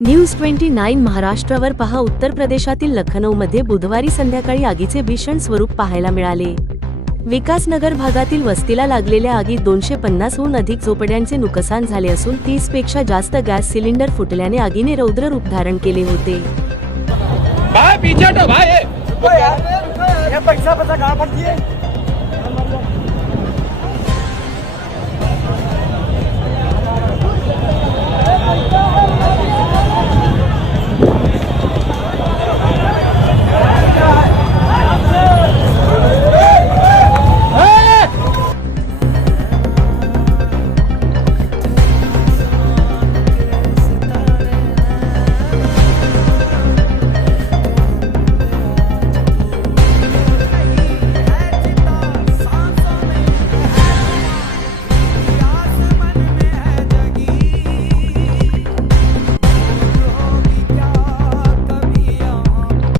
News 29 महाराष्ट्रावर पहा. उत्तर प्रदेशातील लखनौमध्ये बुधवारी संध्याकाळी आगीचे भीषण स्वरूप पाहायला मिळाले. विकासनगर भागातील वस्तीला लागलेल्या आगीत 250हून अधिक झोपड्यांचे नुकसान झाले असून 30 पेक्षा जास्त गॅस सिलेंडर फुटल्याने आगीने रौद्र रूप धारण केले होते.